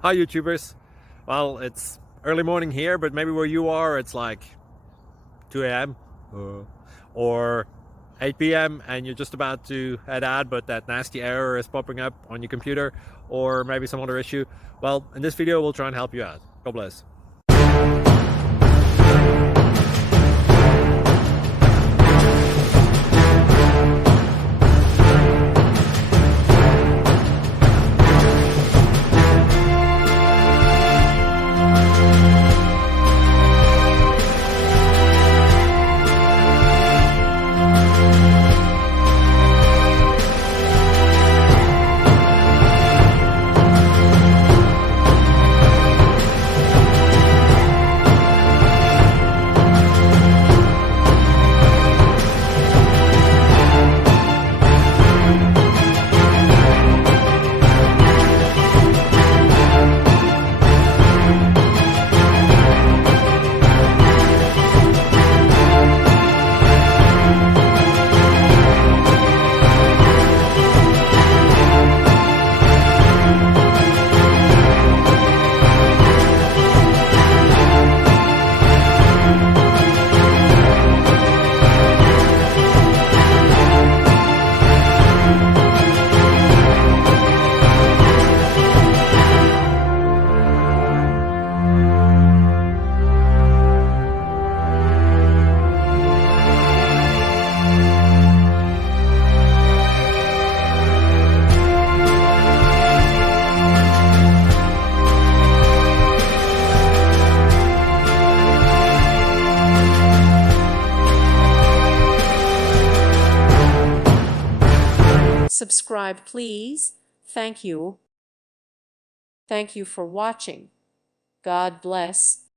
Hi YouTubers. Well, it's early morning here, but maybe where you are it's like 2 a.m. or 8 p.m. and you're just about to head out, but that nasty error is popping up on your computer, or maybe some other issue. Well, in this video we'll try and help you out. God bless. Subscribe, please. Thank you. Thank you for watching. God bless.